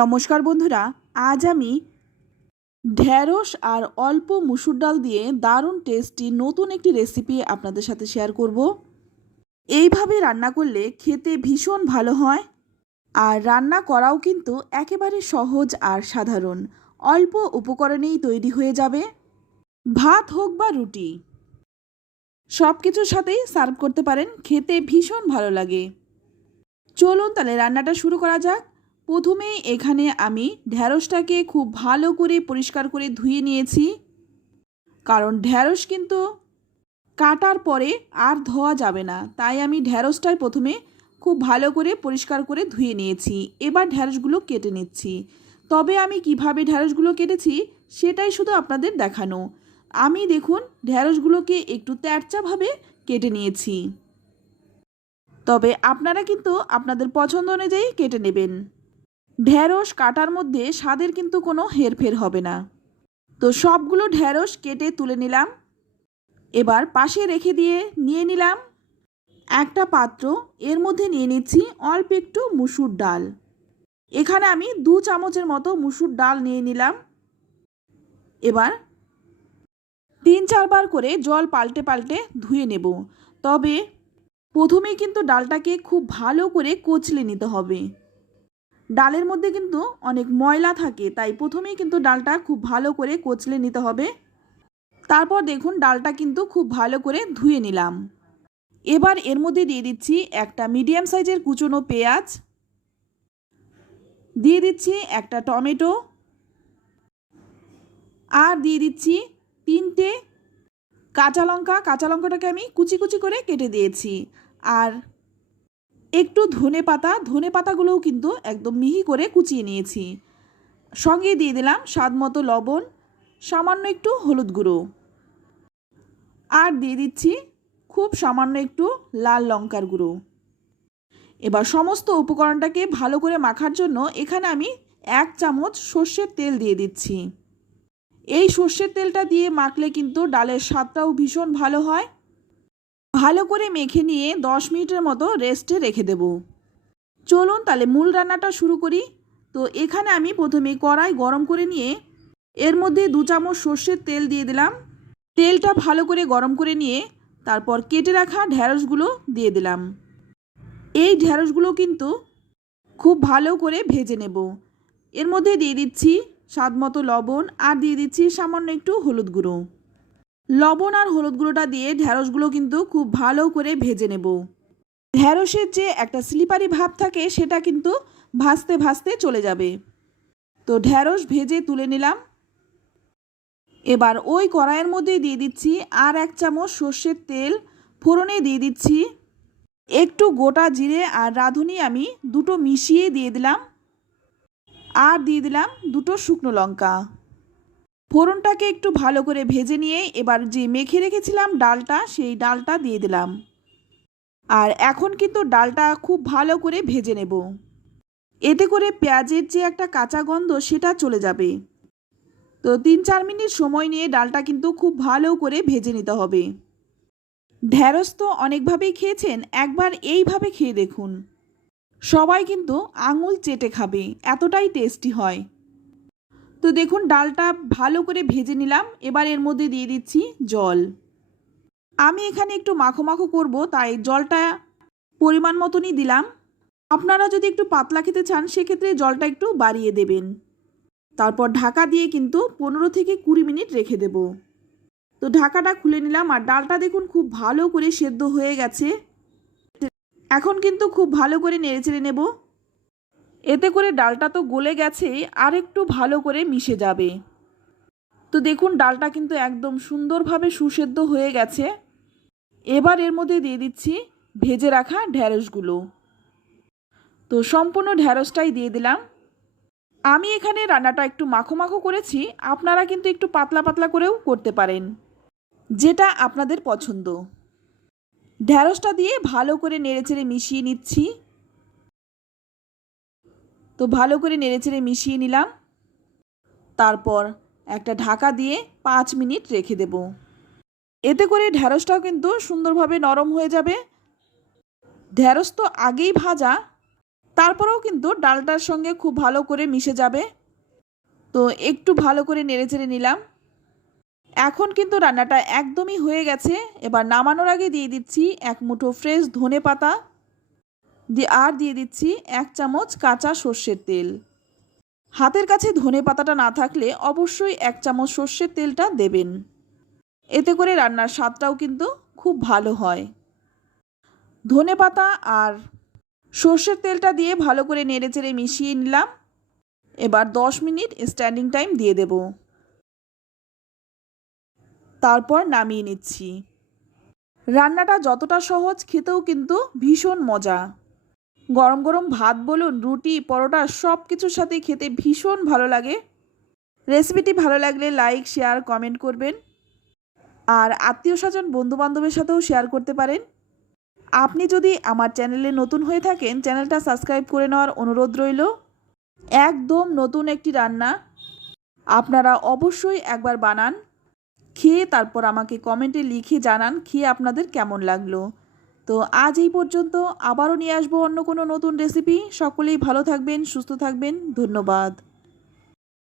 নমস্কার বন্ধুরা, আজ আমি ঢ্যাঁড়স আর অল্প মুসুর ডাল দিয়ে দারুণ টেস্টি নতুন একটি রেসিপি আপনাদের সাথে শেয়ার করব। এইভাবে রান্না করলে খেতে ভীষণ ভালো হয় আর রান্না করাও কিন্তু একেবারে সহজ আর সাধারণ। অল্প উপকরণেই তৈরি হয়ে যাবে। ভাত হোক বা রুটি সব কিছুর সাথেই সার্ভ করতে পারেন, খেতে ভীষণ ভালো লাগে। চলুন তাহলে রান্নাটা শুরু করা যাক। প্রথমেই এখানে আমি ঢ্যাঁড়সটাকে খুব ভালো করে পরিষ্কার করে ধুয়ে নিয়েছি। কারণ ঢ্যাঁড়স কিন্তু কাটার পরে আর ধোয়া যাবে না। তাই আমি ঢ্যাঁড়সটাই প্রথমে খুব ভালো করে পরিষ্কার করে ধুয়ে নিয়েছি। এবার ঢ্যাঁড়সগুলো কেটে নিচ্ছি। তবে আমি কীভাবে ঢ্যাঁড়সগুলো কেটেছি সেটাই শুধু আপনাদের দেখানো। আমি দেখুন ঢ্যাঁড়সগুলোকে একটু ত্যারচাভাবে কেটে নিয়েছি। তবে আপনারা কিন্তু আপনাদের পছন্দ অনুযায়ী কেটে নেবেন। ঢ্যাঁড়স কাটার মধ্যে স্বাদের কিন্তু কোনো হেরফের হবে না। তো সবগুলো ঢ্যাঁড়স কেটে তুলে নিলাম। এবার পাশে রেখে দিয়ে নিয়ে নিলাম একটা পাত্র। এর মধ্যে নিয়ে নিচ্ছি অল্প একটু মুসুর ডাল। এখানে আমি দু চামচের মতো মুসুর ডাল নিয়ে নিলাম। এবার তিন চারবার করে জল পাল্টে পাল্টে ধুয়ে নেব। তবে প্রথমে কিন্তু ডালটাকে খুব ভালো করে কচলে নিতে হবে। ডালের মধ্যে কিন্তু অনেক ময়লা থাকে, তাই প্রথমেই কিন্তু ডালটা খুব ভালো করে কচলে নিতে হবে। তারপর দেখুন ডালটা কিন্তু খুব ভালো করে ধুয়ে নিলাম। এবার এর মধ্যে দিয়ে দিচ্ছি একটা মিডিয়াম সাইজের কুচনো পেঁয়াজ। দিয়ে দিচ্ছি একটা টমেটো। আর দিয়ে দিচ্ছি তিনটে কাঁচা লঙ্কা। কাঁচা লঙ্কাটাকে আমি কুচি কুচি করে কেটে দিয়েছি। আর একটু ধনে পাতা, ধনে পাতাগুলোও কিন্তু একদম মিহি করে কুচিয়ে নিয়েছি। সঙ্গে দিয়ে দিলাম স্বাদ মতো লবণ, সামান্য একটু হলুদ গুঁড়ো। আর দিয়ে দিচ্ছি খুব সামান্য একটু লাল লঙ্কার গুঁড়ো। এবার সমস্ত উপকরণটাকে ভালো করে মাখার জন্য এখানে আমি এক চামচ সর্ষের তেল দিয়ে দিচ্ছি। এই সর্ষের তেলটা দিয়ে মাখলে কিন্তু ডালের স্বাদটাও ভীষণ ভালো হয়। ভালো করে মেখে নিয়ে দশ মিনিটের মতো রেস্টে রেখে দেব। চলুন তাহলে মূল রান্নাটা শুরু করি। তো এখানে আমি প্রথমে কড়াই গরম করে নিয়ে এর মধ্যে দু চামচ সর্ষের তেল দিয়ে দিলাম। তেলটা ভালো করে গরম করে নিয়ে তারপর কেটে রাখা ঢ্যাঁড়সগুলো দিয়ে দিলাম। এই ঢ্যাঁড়সগুলো কিন্তু খুব ভালো করে ভেজে নেব। এর মধ্যে দিয়ে দিচ্ছি স্বাদ মতো লবণ আর দিয়ে দিচ্ছি সামান্য একটু হলুদ গুঁড়ো। লবণ আর হলুদ গুঁড়োটা দিয়ে ঢ্যাঁড়সগুলো কিন্তু খুব ভালো করে ভেজে নেব। ঢ্যাঁড়সের যে একটা স্লিপারি ভাব থাকে, সেটা কিন্তু ভাজতে ভাজতে চলে যাবে। তো ঢ্যাঁড়স ভেজে তুলে নিলাম। এবার ওই কড়াইয়ের মধ্যে দিয়ে দিচ্ছি আর এক চামচ সর্ষের তেল, ফোড়নে দিয়ে দিচ্ছি। একটু গোটা জিরে আর রাঁধুনি আমি দুটো মিশিয়ে দিয়ে দিলাম। আর দিয়ে দিলাম দুটো শুকনো লঙ্কা। ফোড়নটাকে একটু ভালো করে ভেজে নিয়ে এবার যে মেখে রেখেছিলাম ডালটা, সেই ডালটা দিয়ে দিলাম। আর এখন কিন্তু ডালটা খুব ভালো করে ভেজে নেব। এতে করে পেঁয়াজের যে একটা কাঁচা গন্ধ, সেটা চলে যাবে। তো তিন চার মিনিট সময় নিয়ে ডালটা কিন্তু খুব ভালো করে ভেজে নিতে হবে। ঢ্যাঁড়স তো অনেকভাবেই খেয়েছেন, একবার এইভাবে খেয়ে দেখুন। সবাই কিন্তু আঙুল চেটে খাবে, এতটাই টেস্টি হয়। তো দেখুন, ডালটা ভালো করে ভেজে নিলাম। এবার এর মধ্যে দিয়ে দিচ্ছি জল। আমি এখানে একটু মাখো মাখো করব, তাই জলটা পরিমাণ মতনই দিলাম। আপনারা যদি একটু পাতলা খেতে চান, সেক্ষেত্রে জলটা একটু বাড়িয়ে দেবেন। তারপর ঢাকা দিয়ে কিন্তু পনেরো থেকে কুড়ি মিনিট রেখে দেব। তো ঢাকাটা খুলে নিলাম, আর ডালটা দেখুন খুব ভালো করে সেদ্ধ হয়ে গেছে। এখন কিন্তু খুব ভালো করে নেড়েচেড়ে নেব। এতে করে ডালটা তো গলে গেছে আর একটু ভালো করে মিশে যাবে। তো দেখুন, ডালটা কিন্তু একদম সুন্দরভাবে সুসেদ্ধ হয়ে গেছে। এবার এর মধ্যে দিয়ে দিচ্ছি ভেজে রাখা ঢ্যাঁড়সগুলো তো সম্পূর্ণ ঢ্যাঁড়সটাই দিয়ে দিলাম। আমি এখানে রান্নাটা একটু মাখো মাখো করেছি, আপনারা কিন্তু একটু পাতলা পাতলা করেও করতে পারেন, যেটা আপনাদের পছন্দ। ঢ্যাঁড়সটা দিয়ে ভালো করে নেড়েচেড়ে মিশিয়ে নিচ্ছি। তো ভালো করে নেড়েচেড়ে মিশিয়ে নিলাম। তারপর একটা ঢাকা দিয়ে পাঁচ মিনিট রেখে দেব। এতে করে ঢ্যাঁড়সটাও কিন্তু সুন্দরভাবে নরম হয়ে যাবে। ঢ্যাঁড়স তো আগেই ভাজা, তারপরেও কিন্তু ডালটার সঙ্গে খুব ভালো করে মিশে যাবে। তো একটু ভালো করে নেড়েচেড়ে নিলাম। এখন কিন্তু রান্নাটা একদমই হয়ে গেছে। এবার নামানোর আগে দিয়ে দিচ্ছি এক মুঠো ফ্রেশ ধনে পাতা। দিয়ে আর দিয়ে দিচ্ছি এক চামচ কাঁচা সর্ষের তেল। হাতের কাছে ধনে পাতাটা না থাকলে অবশ্যই এক চামচ সর্ষের তেলটা দেবেন। এতে করে রান্নার স্বাদটাও কিন্তু খুব ভালো হয়। ধনে পাতা আর সর্ষের তেলটা দিয়ে ভালো করে নেড়েচেড়ে মিশিয়ে নিলাম। এবার দশ মিনিট স্ট্যান্ডিং টাইম দিয়ে দেব। তারপর নামিয়ে নিচ্ছি। রান্নাটা যতটা সহজ, খেতেও কিন্তু ভীষণ মজা। গরম গরম ভাত বলুন, রুটি, পরোটা সব কিছুর সাথে খেতে ভীষণ ভালো লাগে। রেসিপিটি ভালো লাগলে লাইক শেয়ার কমেন্ট করবেন। আর আত্মীয় স্বজন, বন্ধুবান্ধবের সাথেও শেয়ার করতে পারেন। আপনি যদি আমার চ্যানেলে নতুন হয়ে থাকেন চ্যানেলটা সাবস্ক্রাইব করে নেওয়ার অনুরোধ রইল। একদম নতুন একটি রান্না। আপনারা অবশ্যই একবার বানান, খেয়ে তারপর আমাকে কমেন্টে লিখে জানান, খেয়ে আপনাদের কেমন লাগল। তো আজ এই পর্যন্ত আবারও নিয়ে আসব অন্য কোনো নতুন রেসিপি সকলেই ভালো থাকবেন, সুস্থ থাকবেন। ধন্যবাদ।